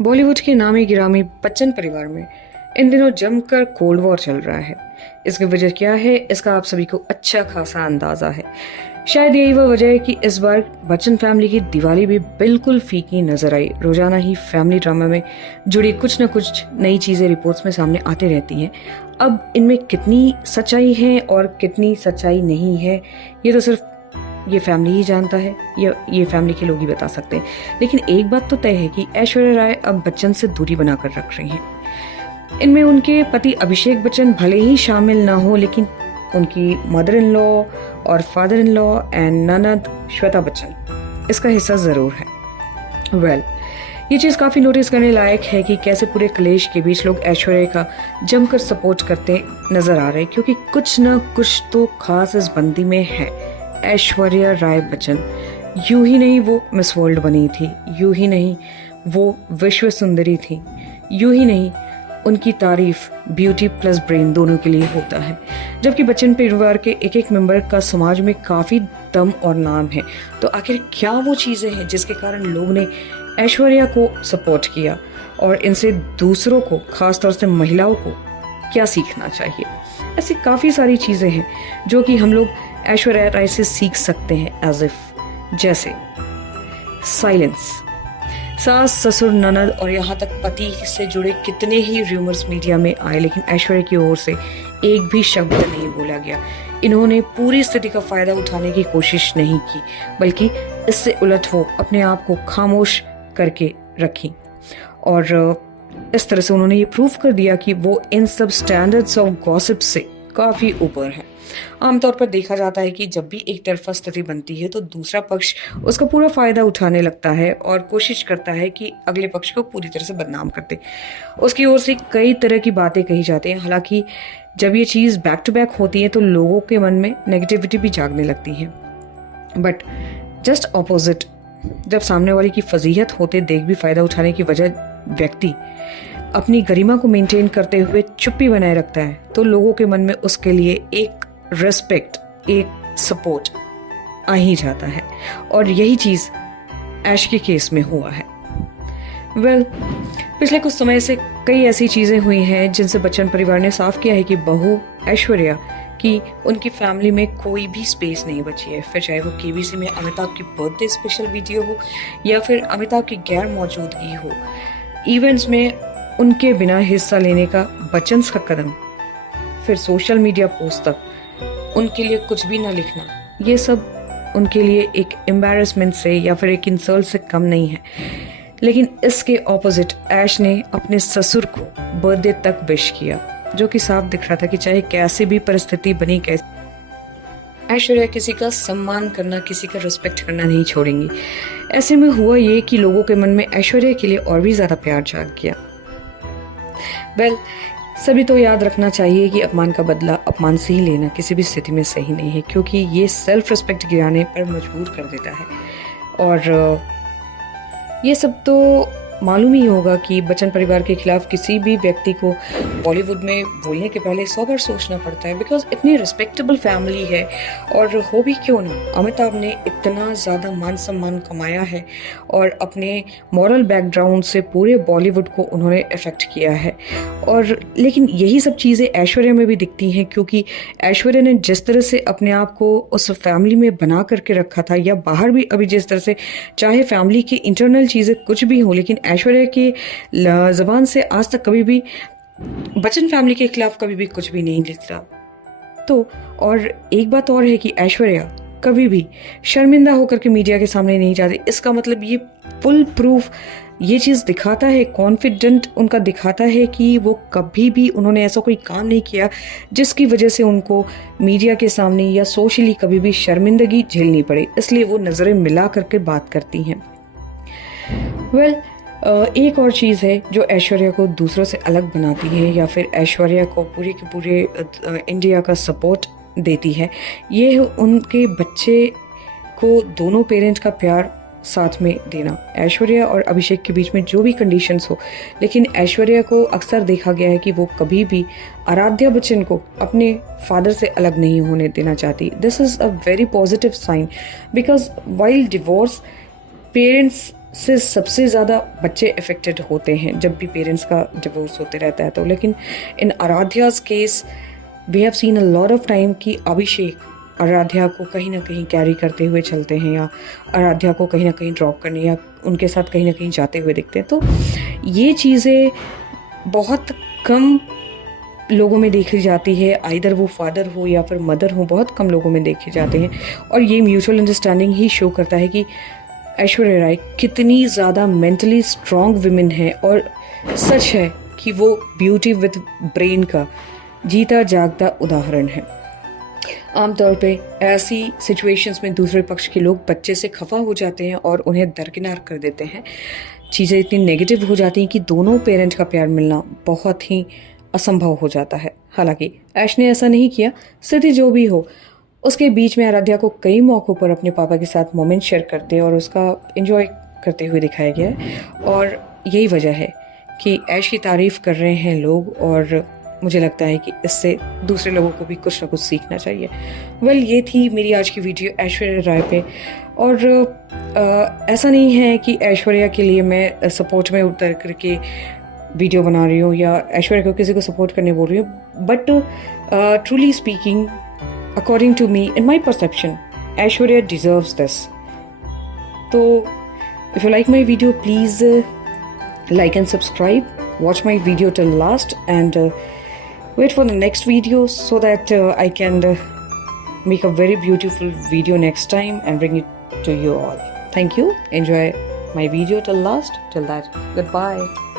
बॉलीवुड के नामी गिरामी बच्चन परिवार में इन दिनों जमकर कोल्ड वॉर चल रहा है। इसकी वजह क्या है, इसका आप सभी को अच्छा खासा अंदाजा है। शायद यही वह वजह है कि इस बार बच्चन फैमिली की दिवाली भी बिल्कुल फीकी नजर आई। रोजाना ही फैमिली ड्रामा में जुड़ी कुछ न कुछ नई चीजें रिपोर्ट्स में सामने आते रहती हैं। अब इनमें कितनी सच्चाई है और कितनी सच्चाई नहीं है, ये तो सिर्फ ये फैमिली ही जानता है, या ये फैमिली के लोग ही बता सकते हैं। लेकिन एक बात तो तय है कि ऐश्वर्या राय अब बच्चन से दूरी बनाकर रख रही हैं। इनमें उनके पति अभिषेक बच्चन भले ही शामिल ना हो, लेकिन उनकी मदर इन लॉ और फादर इन लॉ एंड ननद श्वेता बच्चन इसका हिस्सा जरूर है। ये चीज काफी नोटिस करने लायक है कि कैसे पूरे क्लेश के बीच लोग ऐश्वर्या का जमकर सपोर्ट करते नजर आ रहे हैं, क्योंकि कुछ न कुछ तो खास इस बंदी में है। ऐश्वर्या राय बच्चन यूं ही नहीं वो मिस वर्ल्ड बनी थी, यूं ही नहीं वो विश्व सुंदरी थी, यूं ही नहीं उनकी तारीफ ब्यूटी प्लस ब्रेन दोनों के लिए होता है। जबकि बच्चन परिवार के एक एक मेंबर का समाज में काफी दम और नाम है। तो आखिर क्या वो चीजें हैं जिसके कारण लोग ने ऐश्वर्या को सपोर्ट किया, और इनसे दूसरों को, खासतौर से महिलाओं को क्या सीखना चाहिए? ऐसी काफी सारी चीजें हैं जो कि हम लोग ऐश्वर्या राय से सीख सकते हैं। एज इफ जैसे साइलेंस। सास, ससुर, ननद और यहाँ तक पति से जुड़े कितने ही रूमर्स मीडिया में आए, लेकिन ऐश्वर्या की ओर से एक भी शब्द नहीं बोला गया। इन्होंने पूरी स्थिति का फायदा उठाने की कोशिश नहीं की, बल्कि इससे उलट वो अपने आप को खामोश करके रखी, और इस तरह से उन्होंने ये प्रूव कर दिया कि वो इन सब स्टैंडर्ड्स ऑफ गॉसिप से काफी ऊपर है। आमतौर पर देखा जाता है कि जब भी एक तरफा स्थिति बनती है तो दूसरा पक्ष उसका पूरा फायदा उठाने लगता है और कोशिश करता है कि अगले पक्ष को पूरी तरह से बदनाम कर दे। उसकी ओर से कई तरह की बातें कही जाती हैं। हालांकि जब ये चीज बैक टू बैक होती है तो लोगों के मन में नेगेटिविटी भी जागने लगती है। बट जस्ट ऑपोजिट, जब सामने वाले की फजीहत होते देख भी फायदा उठाने की वजह व्यक्ति अपनी गरिमा को मेंटेन करते हुए चुप्पी बनाए रखता है, तो लोगों के मन में उसके लिए एक रेस्पेक्ट, एक सपोर्ट आ ही जाता है। और यही चीज ऐश के केस में हुआ है। पिछले कुछ समय से कई ऐसी चीजें हुई हैं जिनसे बच्चन परिवार ने साफ किया है कि बहू ऐश्वर्या की उनकी फैमिली में कोई भी स्पेस नहीं बची है। फिर चाहे वो केबीसी में अमिताभ की बर्थडे स्पेशल वीडियो हो या फिर अमिताभ की गैर मौजूदगी हो, इवेंट्स में उनके बिना हिस्सा लेने का बच्चन का कदम, फिर सोशल मीडिया पोस्ट तक उनके लिए कुछ भी ना लिखना, ये सब उनके लिए एक एम्बैरेसमेंट से या फिर एक इंसल्ट से कम नहीं है। लेकिन इसके ऑपोजिट ऐश ने अपने ससुर को बर्थडे तक विश किया, जो कि साफ दिख रहा था कि चाहे कैसी भी परिस्थिति बनी, कैसे ऐश्वर्या किसी का सम्मान करना, किसी का रिस्पेक्ट करना नहीं छोड़ेंगी। ऐसे में हुआ ये कि लोगों के मन में ऐश्वर्या के लिए और भी ज्यादा प्यार जाग गया। सभी तो याद रखना चाहिए कि अपमान का बदला अपमान से ही लेना किसी भी स्थिति में सही नहीं है, क्योंकि ये सेल्फ रिस्पेक्ट गिराने पर मजबूर कर देता है। और ये सब तो मालूम ही होगा कि बच्चन परिवार के खिलाफ किसी भी व्यक्ति को बॉलीवुड में बोलने के पहले 100 बार सोचना पड़ता है, बिकॉज इतनी रिस्पेक्टेबल फैमिली है। और हो भी क्यों ना, अमिताभ ने इतना ज़्यादा मान सम्मान कमाया है और अपने मॉरल बैकग्राउंड से पूरे बॉलीवुड को उन्होंने इफेक्ट किया है। और लेकिन यही सब चीज़ें ऐश्वर्या में भी दिखती हैं, क्योंकि ऐश्वर्या ने जिस तरह से अपने आप को उस फैमिली में बना करके रखा था, या बाहर भी अभी जिस तरह से, चाहे फैमिली की इंटरनल चीज़ें कुछ भी हो, लेकिन ऐश्वर्या की जबान से आज तक कभी भी बच्चन फैमिली के खिलाफ कभी भी कुछ भी नहीं निकला। तो और एक बात और है कि ऐश्वर्या कभी भी शर्मिंदा होकर के मीडिया के सामने नहीं जाती। इसका मतलब ये फुल प्रूफ ये चीज दिखाता है, कॉन्फिडेंट उनका दिखाता है कि वो कभी भी उन्होंने ऐसा कोई काम नहीं किया जिसकी वजह से उनको मीडिया के सामने या सोशली कभी भी शर्मिंदगी झेलनी पड़े। इसलिए वो नजरें मिला करके बात करती हैं। एक और चीज़ है जो ऐश्वर्या को दूसरों से अलग बनाती है, या फिर ऐश्वर्या को पूरे के पूरे इंडिया का सपोर्ट देती है, ये है उनके बच्चे को दोनों पेरेंट का प्यार साथ में देना। ऐश्वर्या और अभिषेक के बीच में जो भी कंडीशंस हो, लेकिन ऐश्वर्या को अक्सर देखा गया है कि वो कभी भी आराध्या बच्चन को अपने फादर से अलग नहीं होने देना चाहती। This is a very positive sign, because while divorce parents से सबसे ज़्यादा बच्चे अफेक्टेड होते हैं जब भी पेरेंट्स का डिवोर्स होते रहता है तो। लेकिन in Aaradhya's case we have seen a lot of time कि अभिषेक आराध्या को कहीं ना कहीं कैरी करते हुए चलते हैं, या आराध्या को कहीं ना कहीं ड्रॉप करने या उनके साथ कहीं ना कहीं जाते हुए दिखते हैं। तो ये चीज़ें बहुत कम लोगों में देखी जाती है, आइदर वो फादर हो या फिर मदर हो, बहुत कम लोगों में देखे जाते हैं। और ये म्यूचुअल अंडरस्टैंडिंग ही शो करता है कि ऐश्वर्या राय कितनी ज़्यादा मेंटली स्ट्रॉन्ग विमेन है, और सच है कि वो ब्यूटी विद ब्रेन का जीता जागता उदाहरण है। आमतौर पे ऐसी सिचुएशंस में दूसरे पक्ष के लोग बच्चे से खफा हो जाते हैं और उन्हें दरकिनार कर देते हैं। चीज़ें इतनी नेगेटिव हो जाती हैं कि दोनों पेरेंट का प्यार मिलना बहुत ही असंभव हो जाता है। हालांकि ऐश ने ऐसा नहीं किया। स्थिति जो भी हो, उसके बीच में आराध्या को कई मौक़ों पर अपने पापा के साथ मोमेंट शेयर करते और उसका एंजॉय करते हुए दिखाया गया है। और यही वजह है कि ऐश की तारीफ़ कर रहे हैं लोग, और मुझे लगता है कि इससे दूसरे लोगों को भी कुछ ना कुछ सीखना चाहिए। ये थी मेरी आज की वीडियो ऐश्वर्या राय पे। और ऐसा नहीं है कि ऐश्वर्या के लिए मैं सपोर्ट में उतर करके वीडियो बना रही हूँ या ऐश्वर्या को किसी को सपोर्ट करने बोल रही हूँ, but truly speaking, according to me, in my perception, Aishwarya deserves this. तो if you like my video, please like and subscribe, watch my video till last, and wait for the next video so that I can make a very beautiful video next time and bring it to you all. Thank you. Enjoy my video till last. Till that, goodbye.